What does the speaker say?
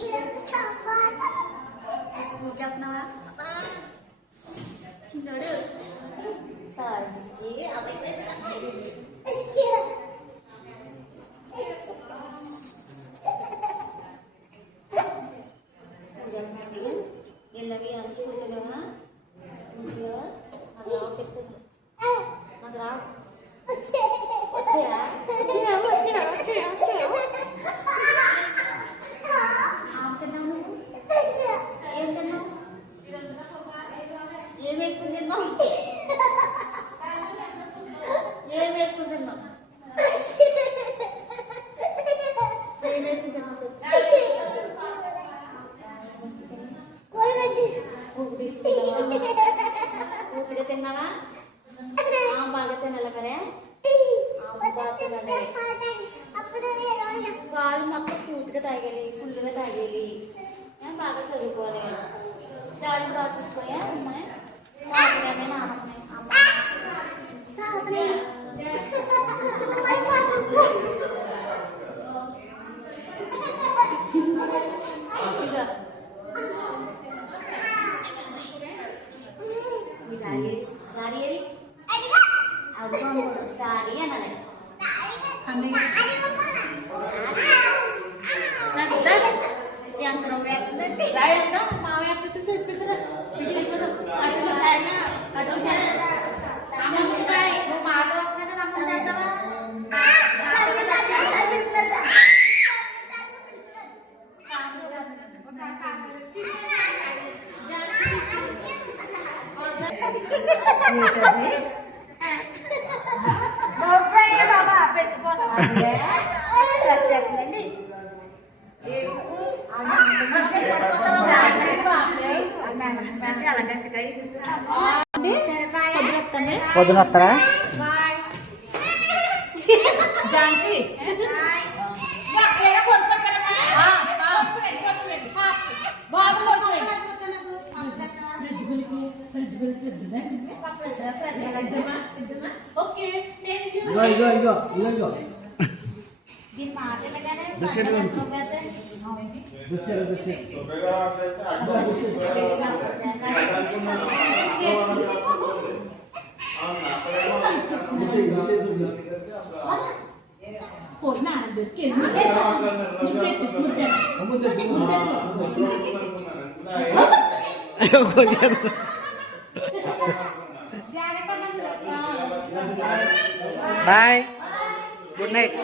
School kat nama apa? Cinodo. Sorry sih, apa itu bisa Yan lagi yang school ka na. Kemudian nag-out kita. Nag-out. Oce ya. వాళ్ళు మొత్తం పూర్తిగా తాగేలి ఫుల్గా తాగేలి బాగా చదువుకోవాలి daddy రాసుకుపోయా అమ్మాయి మాట్లాడే నాన్నమ్మ డాడీ అనాలి yang terowek saya enggak mau yang itu sih bisa aduh saya kamu kayak mau matok kan langsung datang పొద్దున వస్తారా Bye. Good night.